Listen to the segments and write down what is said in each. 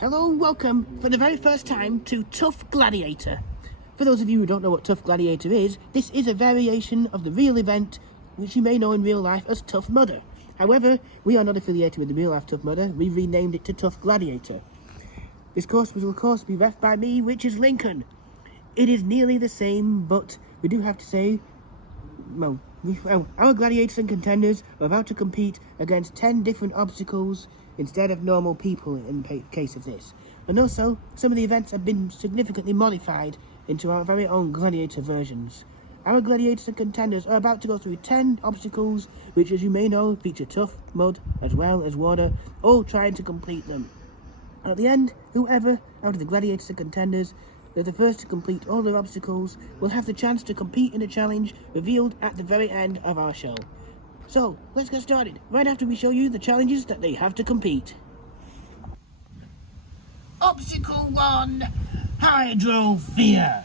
Hello and welcome for the very first time to Tough Gladiator. For those of you who don't know what Tough Gladiator is, this is a variation of the real event which you may know in real life as Tough Mudder. However, we are not affiliated with the real life Tough Mudder, we've renamed it to Tough Gladiator. This course will of course be ref by me, which is Lincoln. It is nearly the same, but we do have to say, well, our gladiators and contenders are about to compete against 10 different obstacles instead of normal people in case of this. And also, some of the events have been significantly modified into our very own gladiator versions. Our gladiators and contenders are about to go through 10 obstacles, which as you may know, feature tough mud as well as water, all trying to complete them. At the end, whoever out of the gladiators and contenders that are the first to complete all their obstacles will have the chance to compete in a challenge revealed at the very end of our show. So, let's get started, right after we show you the challenges that they have to compete. Obstacle 1, Hydrosphere.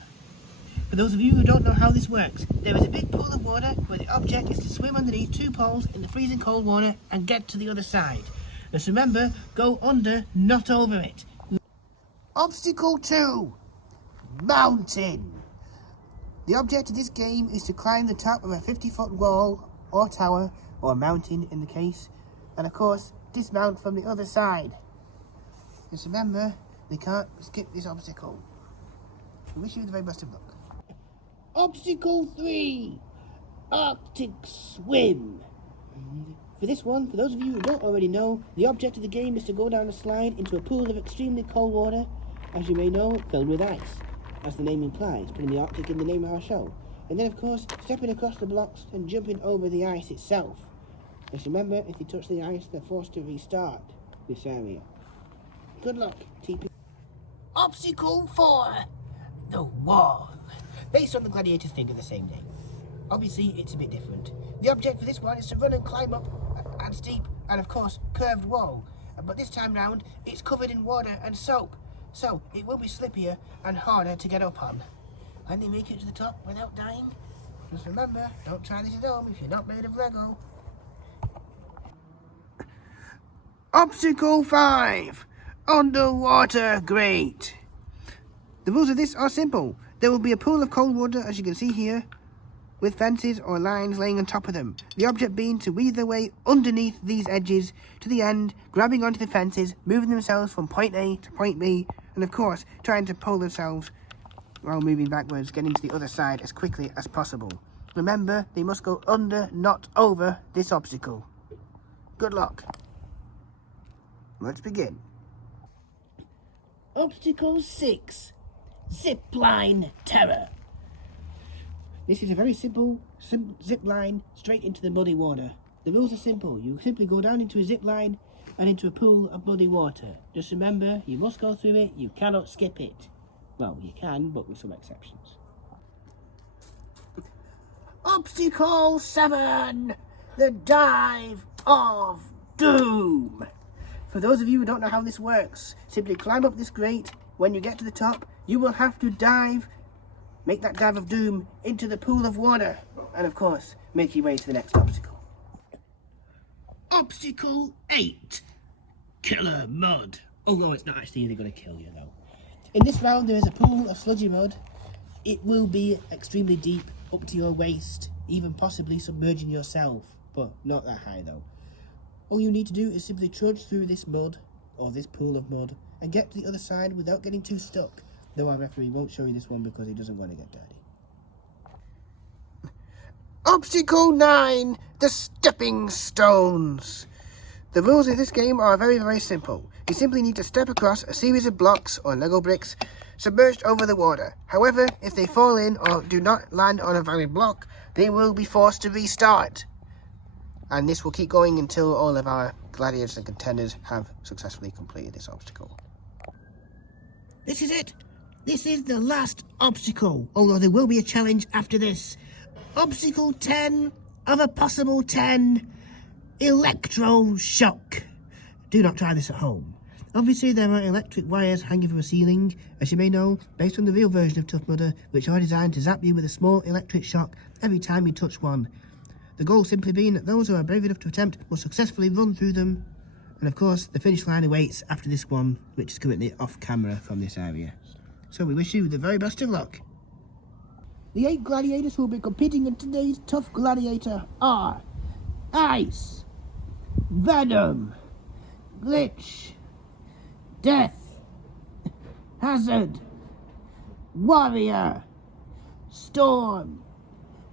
For those of you who don't know how this works, there is a big pool of water where the object is to swim underneath 2 poles in the freezing cold water and get to the other side. Just remember, go under, not over it. Obstacle 2, Mountain. The object of this game is to climb the top of a 50-foot wall or tower, or mountain in the case, and of course dismount from the other side. Just remember, they can't skip this obstacle. I wish you the very best of luck. Obstacle 3, Arctic Swim. For this one, for those of you who don't already know, the object of the game is to go down a slide into a pool of extremely cold water, as you may know, filled with ice, as the name implies, putting the Arctic in the name of our show. And then, of course, stepping across the blocks and jumping over the ice itself. Just remember, if you touch the ice, they're forced to restart this area. Good luck, TP. Obstacle 4, the Wall. Based on the Gladiators think of the same name. Obviously, it's a bit different. The object for this one is to run and climb up a steep and, of course, curved wall. But this time round, it's covered in water and soap. So, it will be slippier and harder to get up on. When they make it to the top without dying, just remember, don't try this at home if you're not made of Lego. Obstacle 5, Underwater Grate. The rules of this are simple. There will be a pool of cold water, as you can see here, with fences or lines laying on top of them. The object being to weave their way underneath these edges to the end, grabbing onto the fences, moving themselves from point A to point B, and of course, trying to pull themselves while moving backwards, getting to the other side as quickly as possible. Remember, they must go under, not over, this obstacle. Good luck. Let's begin. Obstacle 6, Zipline Terror. This is a very simple zip line straight into the muddy water. The rules are simple. You simply go down into a zip line and into a pool of muddy water. Just remember, you must go through it, you cannot skip it. Well, you can, but with some exceptions. Obstacle 7, the Dive of Doom. For those of you who don't know how this works, simply climb up this grate. When you get to the top, you will have to dive, make that dive of doom into the pool of water, and of course, make your way to the next obstacle. Obstacle 8, Killer Mud. Although it's not actually really going to kill you though. In this round, there is a pool of sludgy mud. It will be extremely deep, up to your waist, even possibly submerging yourself, but not that high though. All you need to do is simply trudge through this mud, or this pool of mud, and get to the other side without getting too stuck. Though our referee won't show you this one because he doesn't want to get dirty. Obstacle 9, the Stepping Stones. The rules of this game are very, very simple. You simply need to step across a series of blocks or Lego bricks submerged over the water. However, if they fall in or do not land on a valid block, they will be forced to restart. And this will keep going until all of our gladiators and contenders have successfully completed this obstacle. This is it. This is the last obstacle, although there will be a challenge after this. Obstacle 10 of a possible 10, Electroshock. Do not try this at home. Obviously, there are electric wires hanging from a ceiling, as you may know, based on the real version of Tough Mudder, which are designed to zap you with a small electric shock every time you touch one. The goal simply being that those who are brave enough to attempt will successfully run through them And of course, the finish line awaits after this one, which is currently off camera from this area. So we wish you the very best of luck. The 8 gladiators who will be competing in today's Tough Gladiator are Ice, Venom, Glitch, Death, Hazard, Warrior, Storm,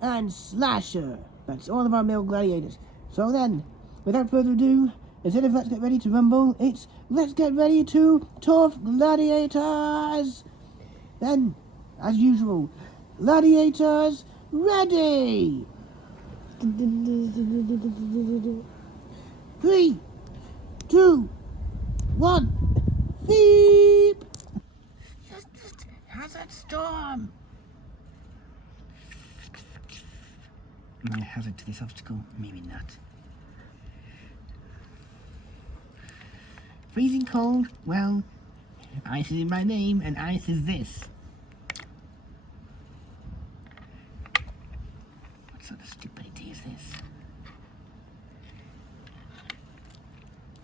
and Slasher. That's all of our male gladiators. So then, without further ado, instead of let's get ready to rumble, it's let's get ready to Tough Gladiators! Then, as usual, gladiators ready! 3, 2, 1, beep! Hazard, Storm! Hazard to this obstacle, maybe not. Freezing cold, well, ice is in my name, and ice is this. What sort of stupidity is this?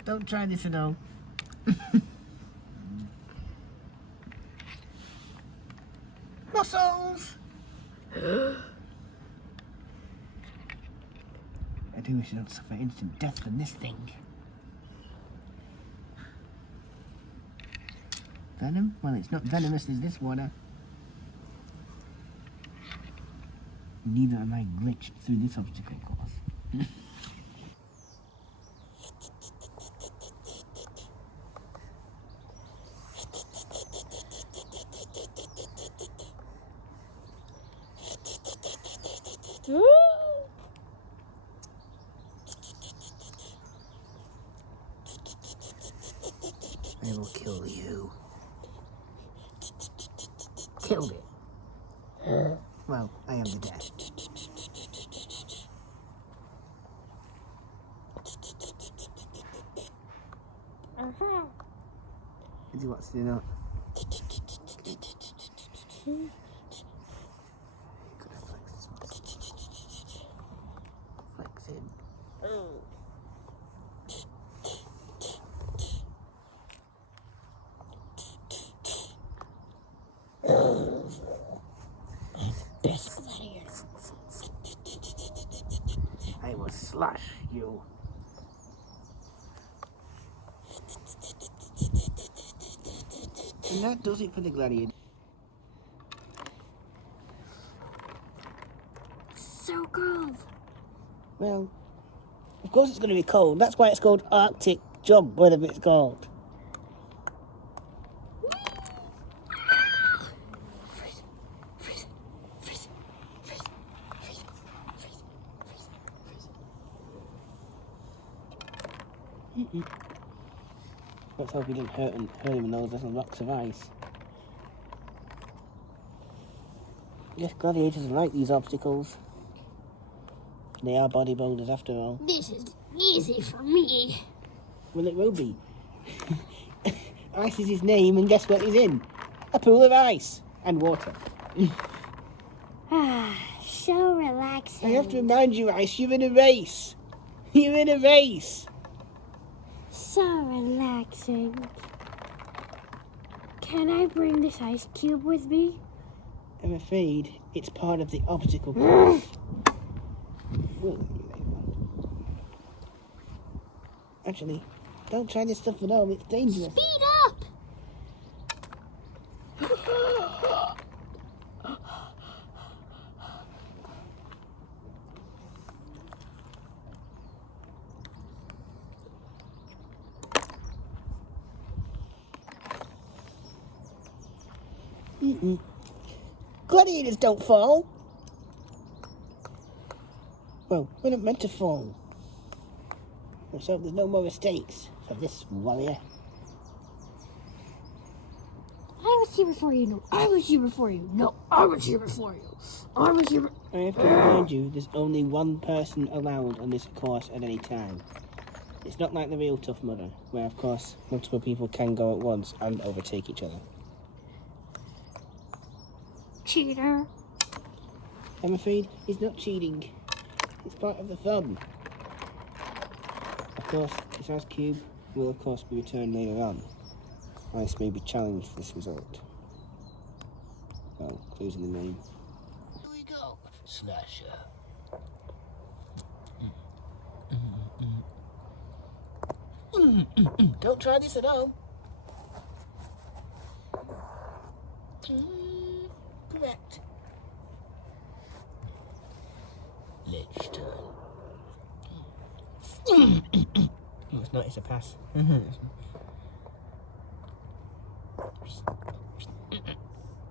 Don't try this at all. Muscles! I do wish I don't suffer instant death from this thing. Venom? Well, it's not venomous as this water. Neither am I glitched through this obstacle course. I will kill you. Killed it. Well, I am the death. Is he what's doing up? Flex in. Death Gladiator. I will slash you. And that does it for the gladiator. So cold. Well, of course it's going to be cold. That's why it's called Arctic Jump, whatever it's called. Let's hope he didn't hurt him in those little rocks of ice. Yes, gladiators are like these obstacles. They are bodybuilders after all. This is easy for me. Well, it will be. Ice is his name, and guess what he's in? A pool of ice and water. So relaxing. I have to remind you, Ice, you're in a race. You're in a race. So relaxing. Can I bring this ice cube with me? I'm afraid it's part of the obstacle course. Actually, don't try this stuff at home, it's dangerous. Speed up! Gladiators don't fall. Well, we're not meant to fall. So there's no more mistakes for this warrior. I was here before you. No, I was here before you. No, I was here before you. I was here. I have to remind you, there's only one person allowed on this course at any time. It's not like the real Tough Mudder, where of course multiple people can go at once and overtake each other. Cheater. I'm afraid it's not cheating. It's part of the fun. Of course, this ice cube will of course be returned later on. Ice may be challenged for this result. Well, clues in the name. Here we go, Slasher. Don't try this at home. Correct. Ledge turn. Oh, it's not, it's a pass.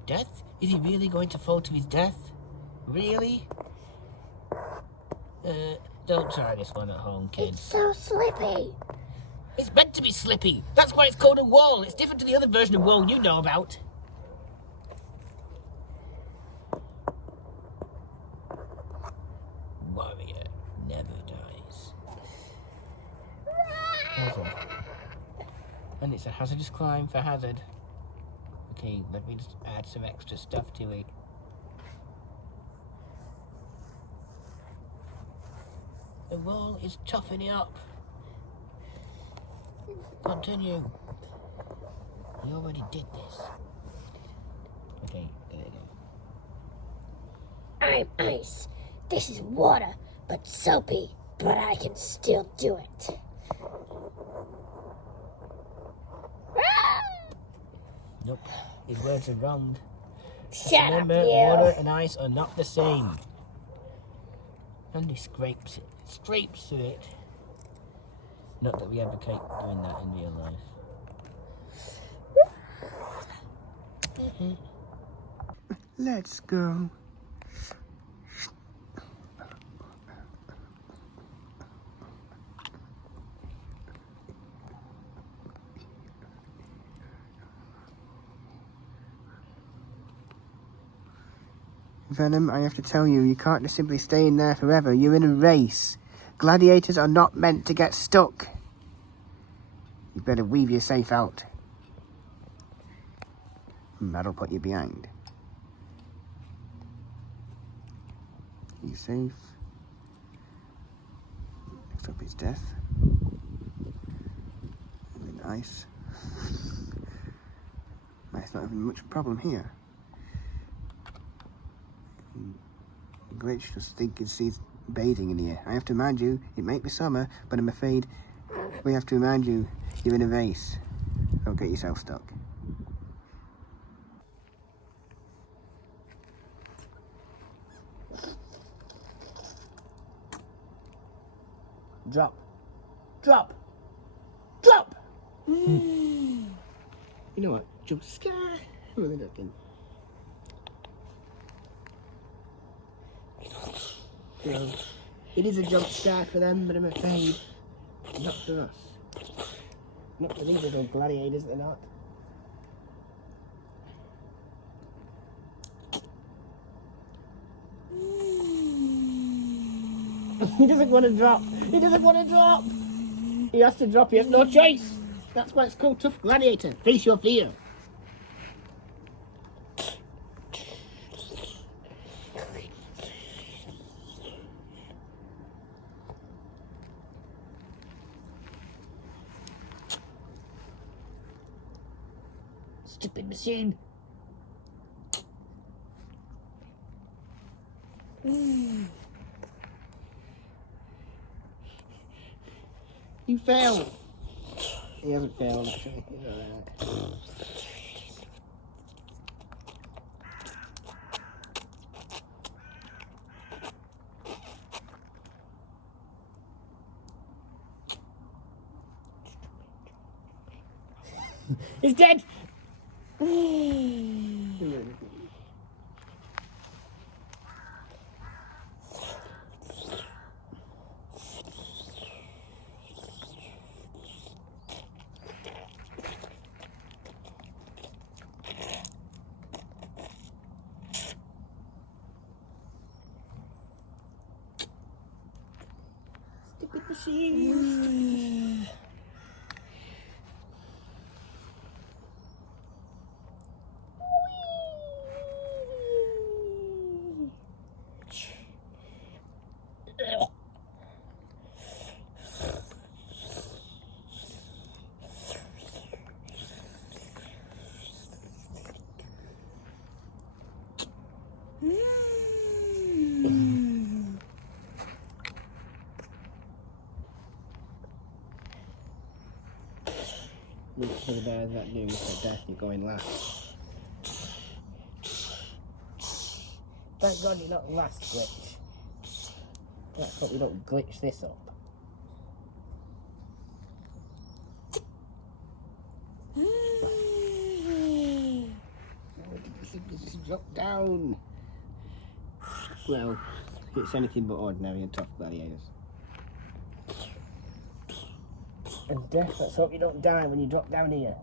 Death? Is he really going to fall to his death? Really? Don't try this one at home, kids. It's so slippy. It's meant to be slippy. That's why it's called a wall. It's different to the other version of wall you know about. Warrior never dies. Hazard. And it's a hazardous climb for Hazard. Okay, let me just add some extra stuff to it. The wall is toughening up. Continue. You already did this. Okay, there you go. I'm ice. This is water, but soapy. But I can still do it. Nope, his words are wrong. Shut Remember, up, you. water and ice are not the same. And he scrapes it. Scrapes through it. Not that we advocate doing that in real life. Let's go. Venom, I have to tell you, you can't just simply stay in there forever. You're in a race. Gladiators are not meant to get stuck. You better weave your safe out. That'll put you behind. You safe. Next up is death. And then ice. It's not even much problem here. Glitch just thinks he's bathing in here. I have to remind you, it may be summer, but I'm afraid we have to remind you, you're in a race. Don't get yourself stuck. Drop. Drop. Drop! You know what? Jump scare. Really looking. It is a jump scare for them, but I'm afraid not for us. Not for these little gladiators, they're not. He doesn't want to drop. He doesn't want to drop. He has to drop. He has no choice. That's why it's called Tough Gladiator. Face your fear. Stupid machine. You failed. He hasn't failed, actually. He's alright. He's dead! Stupid machine! Look for the bears that do for death, you're going last. Thank God you're not last, Glitch. Let's hope we don't glitch this up. Drop down. Well, it's anything but ordinary on top of Gladiators. And Death, let's hope you don't die when you drop down here.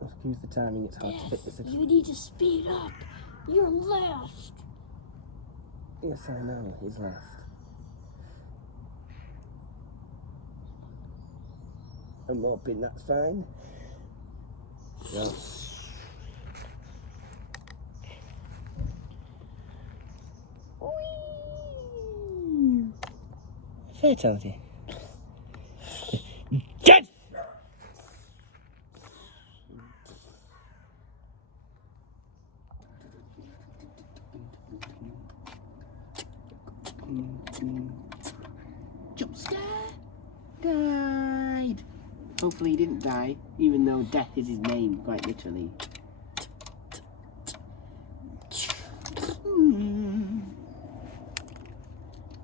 Excuse the timing, it's hard to fit this. You need to speed up. You're last. Yes, I know, he's last. I'm hoping that's fine. No. Fatality. Dead! Jump scare! Died! Hopefully he didn't die, even though death is his name, quite literally.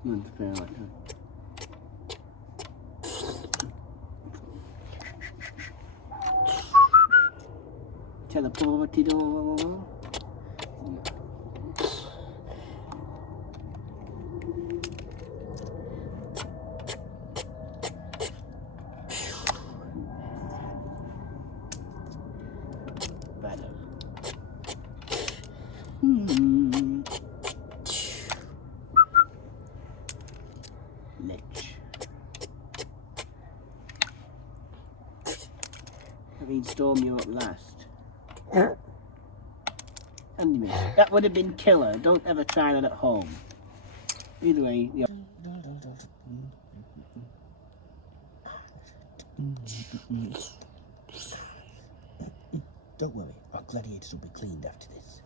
Unfair like that. Teleported over. Lich. That means Storm, you're up last. Anyway, that would have been killer. Don't ever try that at home. Either way, the don't worry, our gladiators will be cleaned after this.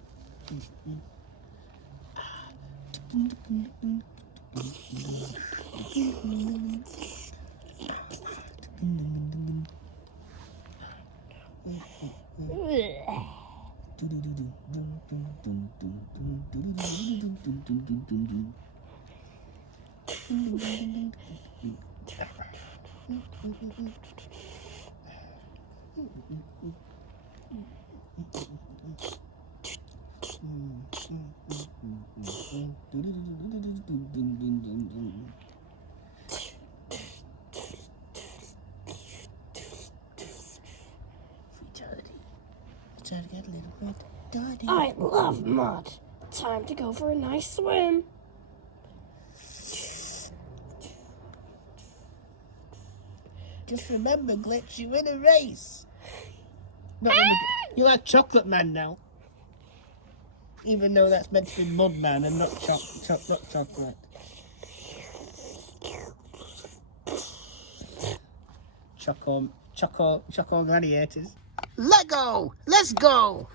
Try to get a little bit dirty. I love mud. Time to go for a nice swim. Just remember, Glitch, you win a race. Not you like Chocolate Man now. Even though that's meant to be Mud Man and not not chocolate. Choco Gladiators. Lego! Let's go!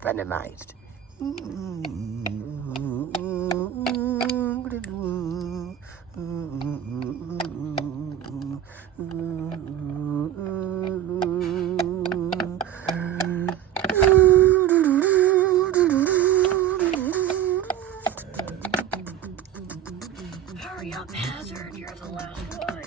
Venomized. Hurry up, Hazard. You're the last one.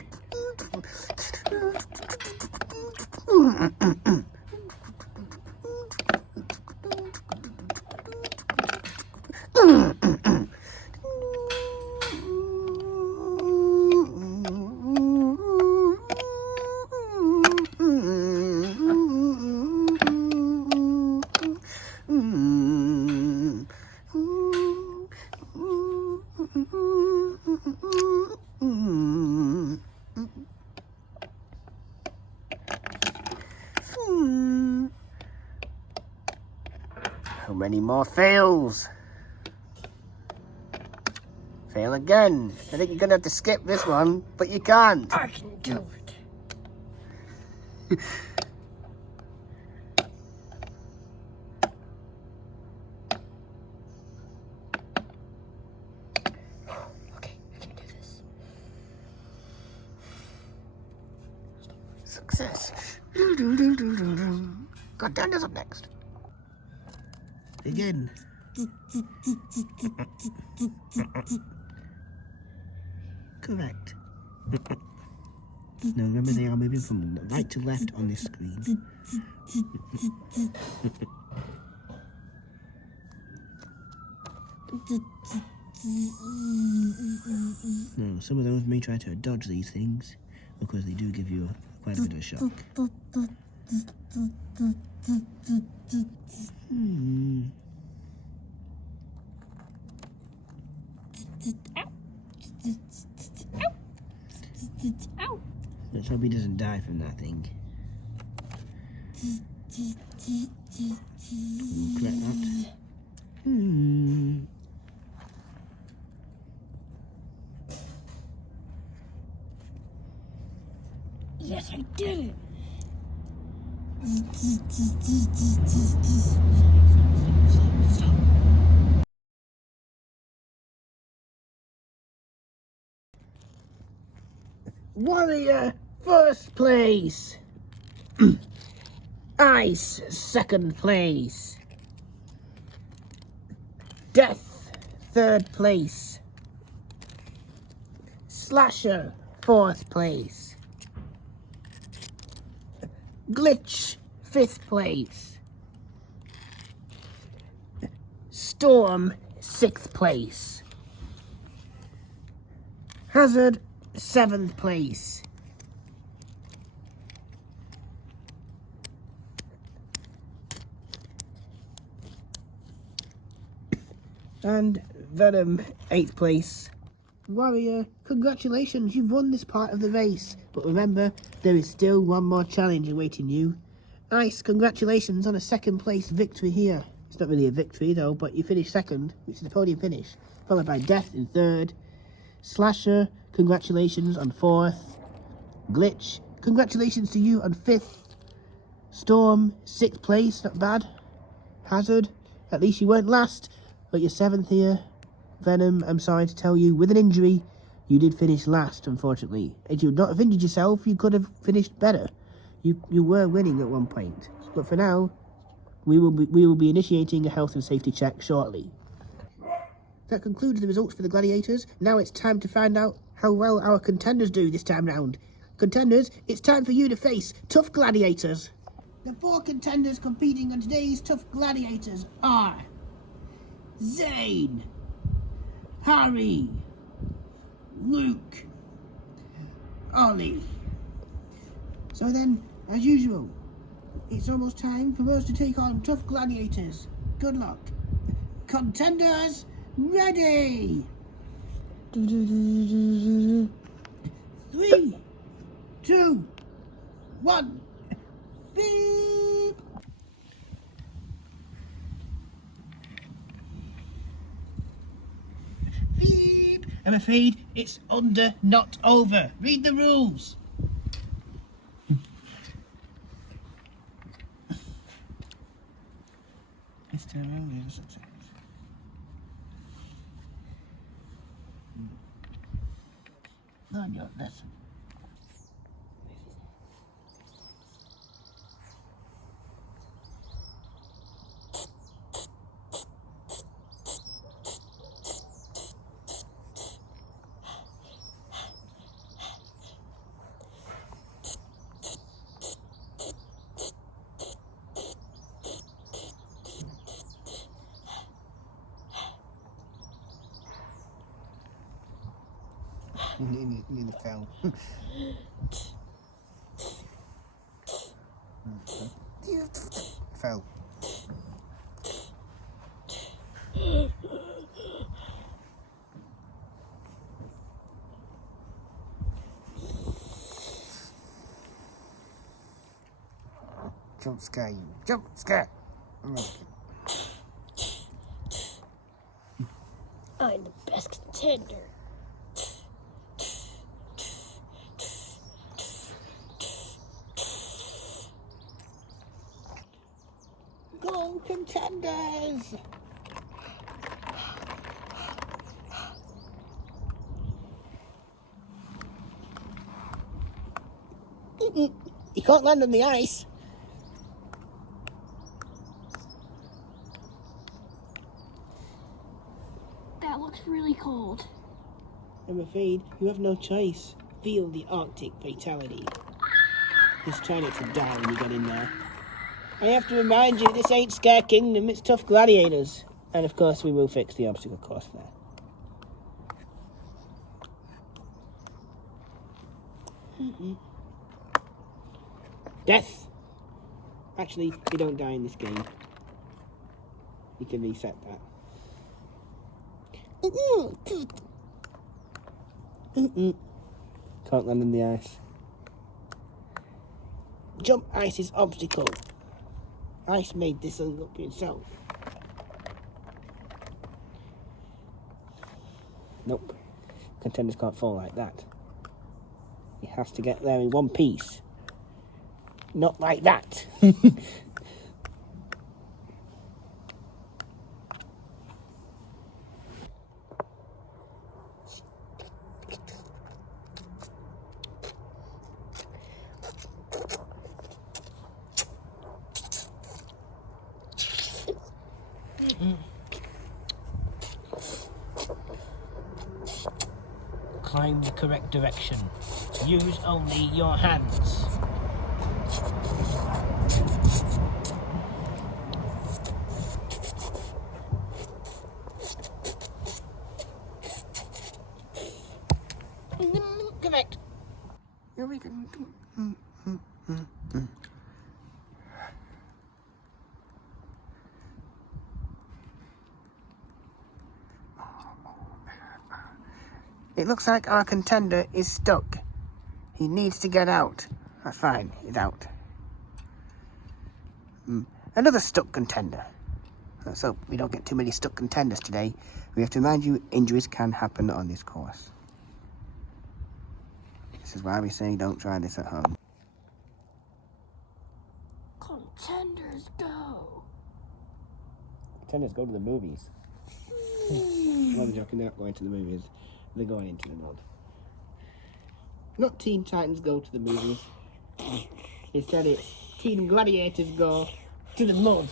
any more fails? Fail again. I think you're gonna have to skip this one, but you can't. I can do it. Okay, I can do this. Success. Contenders up next. Begin. Correct. No, remember they are moving from right to left on this screen. No, some of those may try to dodge these things because they do give you quite a bit of shock. Ow. Let's hope he doesn't die from that thing. We'll correct that. Yes, I did it. Warrior, first place. Ice, second place. Death, third place. Slasher, fourth place. Glitch, fifth place. Storm, sixth place. Hazard, seventh place. And Venom, 8th place. Warrior, congratulations, you've won this part of the race. But remember, there is still one more challenge awaiting you. Ice, congratulations on a 2nd place victory here. It's not really a victory though, but you finished 2nd, which is the podium finish. Followed by Death in 3rd. Slasher, congratulations on 4th. Glitch, congratulations to you on 5th. Storm, 6th place, not bad. Hazard, at least you weren't last. But you're 7th here. Venom, I'm sorry to tell you, with an injury, you did finish last, unfortunately. If you would not have injured yourself, you could have finished better. You were winning at one point. But for now, we will be initiating a health and safety check shortly. That concludes the results for the Gladiators. Now it's time to find out how well our contenders do this time round. Contenders, it's time for you to face Tough Gladiators. The 4 contenders competing on today's Tough Gladiators are Zane, Harry, Luke, Ollie. So then, as usual, it's almost time for us to take on Tough Gladiators. Good luck. Contenders, ready! 3, 2, 1, beep! Beep! I'm afraid it's under, not over. Read the rules. Let's turn around here. Learn your lesson. Nearly fell. Fell. Jump scare you. Jump scare. I'm the best contender. Go Contenders! You can't land on the ice. That looks really cold. I'm afraid you have no choice. Feel the Arctic fatality. Just try not to die when you get in there. I have to remind you, this ain't Scare Kingdom, it's tough gladiators. And of course we will fix the obstacle course there. Death! Actually, you don't die in this game. You can reset that. Can't land on the ice. Jump ice is obstacle. Ice made this up itself. Nope. Contenders can't fall like that. He has to get there in one piece. Not like that. Climb the correct direction. Use only your hands. Correct. Here we go. It looks like our contender is stuck. He needs to get out. That's fine, he's out. Another stuck contender. Let's hope we don't get too many stuck contenders today. We have to remind you, injuries can happen on this course. This is why we say don't try this at home. Contenders go. Contenders go to the movies. I'm only joking, they're not going to the movies. They're going into the mud. Not Teen Titans go to the movies. Instead it's Teen Gladiators go to the mud.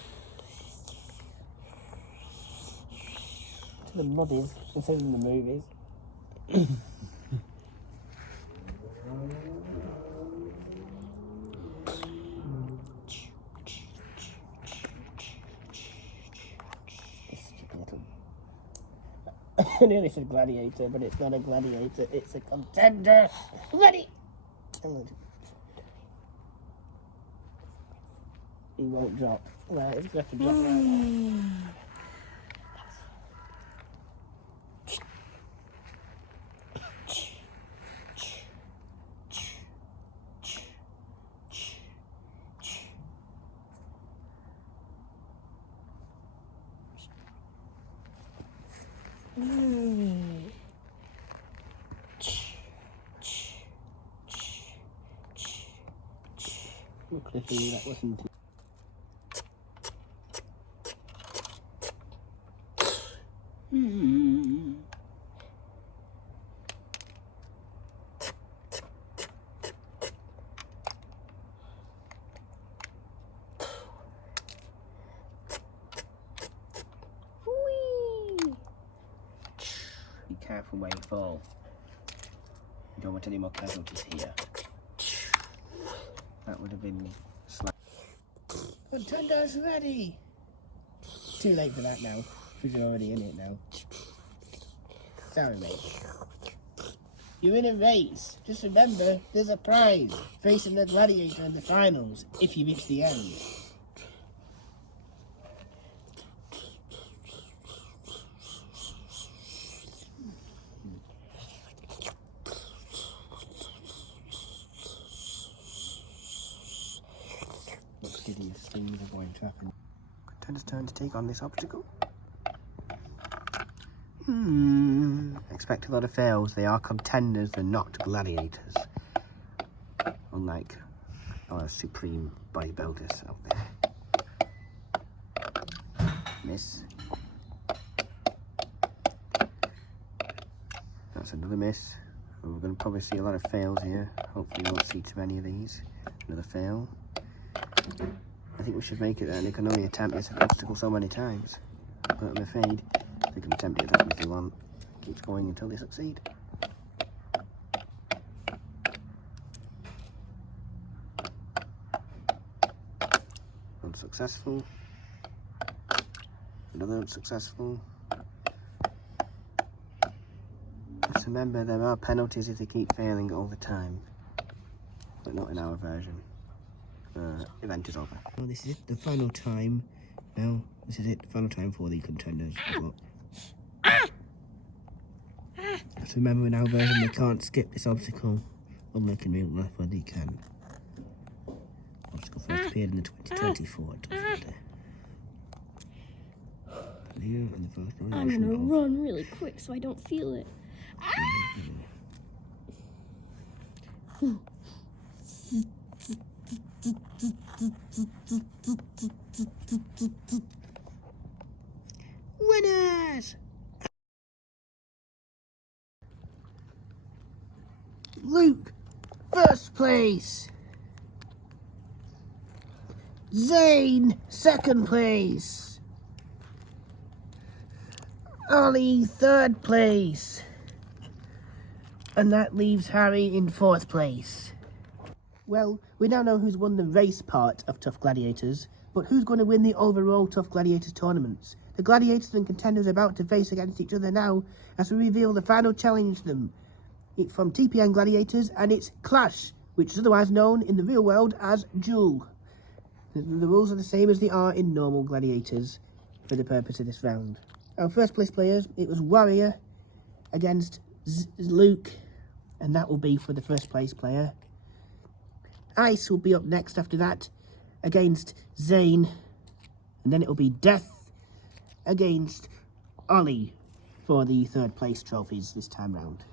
To the muddies instead of the movies. I nearly said gladiator, but it's not a gladiator, it's a contender. Ready? He won't drop. Well, it's going to drop right. Look, Cliffy, that wasn't it. Be careful where you fall. You don't want any more casualties here. That would have been slight. Contender's ready! Too late for that now, because you're already in it now. Sorry, mate. You're in a race. Just remember, there's a prize. Facing the gladiator in the finals, if you reach the end. Hideous things are going to happen. Contender's turn to take on this obstacle. Expect a lot of fails. They are contenders, they're not gladiators. Unlike our supreme bodybuilders out there. Miss. That's another miss. We're going to probably see a lot of fails here. Hopefully we won't see too many of these. Another fail. I think we should make it that they can only attempt this obstacle so many times. But I'm afraid they can attempt it as often as they want. Keeps going until they succeed. Unsuccessful. Another unsuccessful. Just remember, there are penalties if they keep failing all the time. But not in our version. Event is over. Well, this is it, the final time. Now, this is it, the final time for the contenders. Just remember, in our version, they can't skip this obstacle, unlike in real life where they can. Obstacle first appeared in the 2024 I'm gonna run really quick so I don't feel it. Winners! Luke, first place. Zane, second place. Ollie, third place. And that leaves Harry in fourth place. Well, we now know who's won the race part of Tough Gladiators, but who's going to win the overall Tough Gladiators tournaments? The Gladiators and contenders are about to face against each other now as we reveal the final challenge to them. It's from TPN Gladiators, and it's Clash, which is otherwise known in the real world as Duel. The rules are the same as they are in normal Gladiators for the purpose of this round. Our first place players, it was Warrior against Luke, and that will be for the first place player. Ice will be up next after that against Zane, and then it will be Death against Ollie for the third place trophies this time round.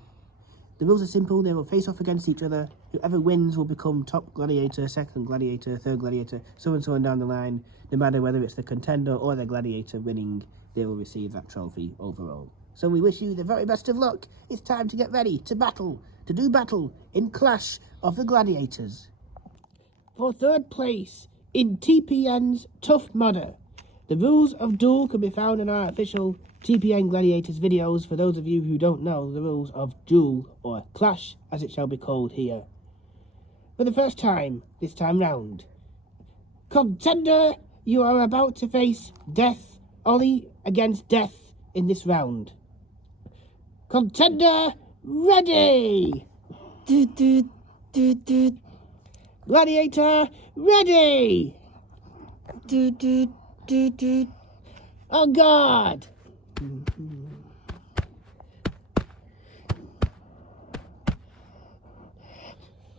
The rules are simple. They will face off against each other. Whoever wins will become top gladiator, second gladiator, third gladiator, so and so on down the line. No matter whether it's the contender or the gladiator winning, they will receive that trophy overall. So we wish you the very best of luck. It's time to get ready to do battle in Clash of the Gladiators. For third place in TPN's Tough Mudder. The rules of Duel can be found in our official TPN Gladiators videos for those of you who don't know the rules of Duel, or Clash as it shall be called here. For the first time, this time round. Contender, you are about to face Death, Ollie against Death in this round. Contender, ready! Gladiator, ready! Oh God!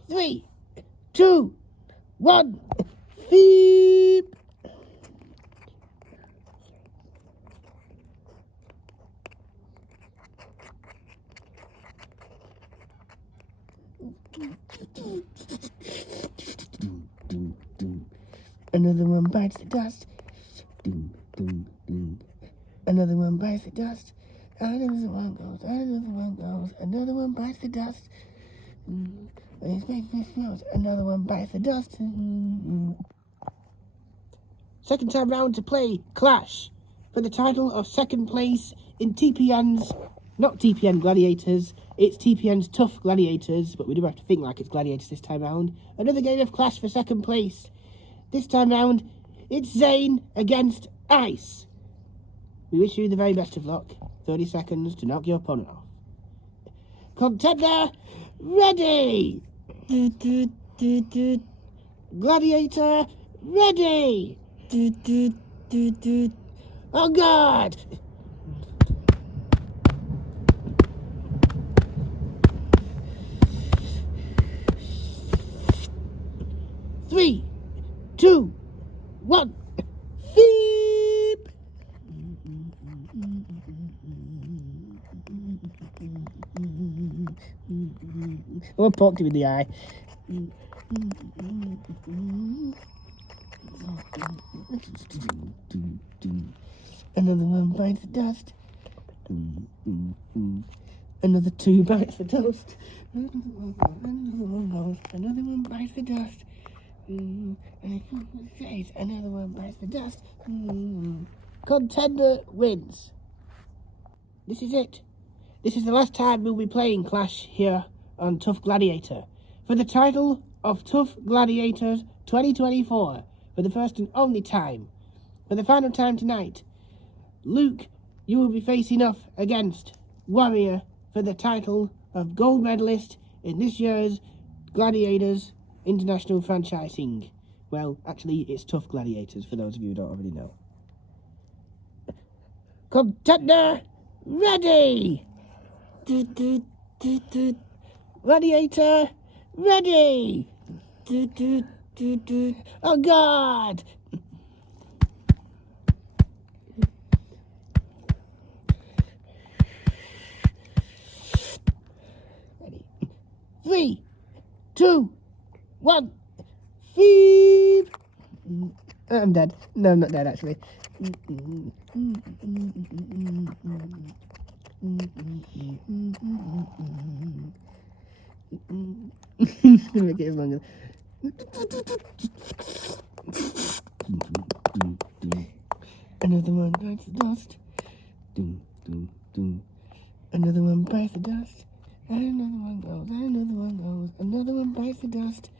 3, 2, 1, beep! Another one bites the dust. Another one bites the dust. Another one goes. Another one goes. Another one bites the dust. Another one bites the dust. Second time round to play Clash for the title of second place in TPN's, not TPN Gladiators, it's TPN's Tough Gladiators, but we do have to think like it's Gladiators this time round. Another game of Clash for second place. This time round, it's Zane against Ice. We wish you the very best of luck. 30 seconds to knock your opponent off. Contender, ready! Gladiator, ready! Oh God! Three, 2, 1, beep! I poked him in the eye. Another one bites the dust. Another 2 bites the dust. Another one bites the dust. Another one bites the dust. Contender wins. This is it. This is the last time we'll be playing Clash here on Tough Gladiator. For the title of Tough Gladiators 2024. For the first and only time. For the final time tonight. Luke, you will be facing off against Warrior for the title of gold medalist in this year's Gladiators International Franchising. Well, actually, it's Tough Gladiators, for those of you who don't already know. Contender, ready! Gladiator, ready! Oh, God! Ready. 3, 2, 1. Feed! I'm dead. No, I'm not dead, actually. He's gonna make it longer. Another one bites the dust. Another one bites the dust. And another one goes. And another one goes. Another one bites the dust.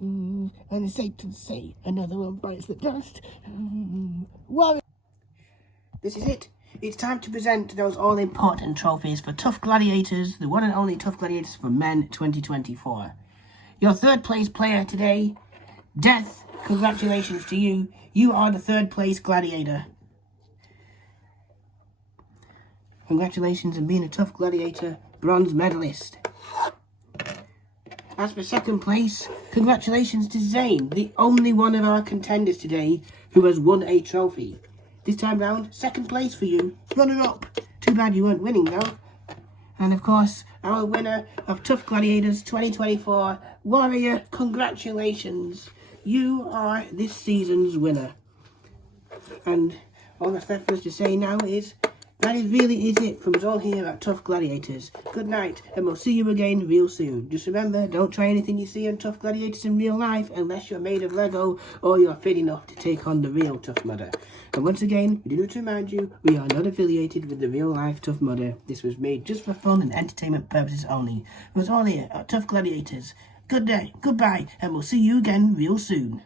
And it's safe to say another one bites the dust. Warrior. This is it. It's time to present those all-important trophies for Tough Gladiators, the one and only Tough Gladiators for Men 2024. Your third place player today, Death, congratulations to you. You are the third place gladiator. Congratulations on being a Tough Gladiator bronze medalist. As for second place, congratulations to Zane, the only one of our contenders today who has won a trophy. This time round, second place for you, runner-up. Too bad you weren't winning though. And of course, our winner of Tough Gladiators 2024, Warrior, congratulations. You are this season's winner. And all that's left for us to say now is, that really is it from us all here at Tough Gladiators. Good night, and we'll see you again real soon. Just remember, don't try anything you see on Tough Gladiators in real life unless you're made of Lego or you're fit enough to take on the real Tough Mudder. And once again, we do to remind you, we are not affiliated with the real life Tough Mudder. This was made just for fun and entertainment purposes only. It was all here at Tough Gladiators. Good day, goodbye, and we'll see you again real soon.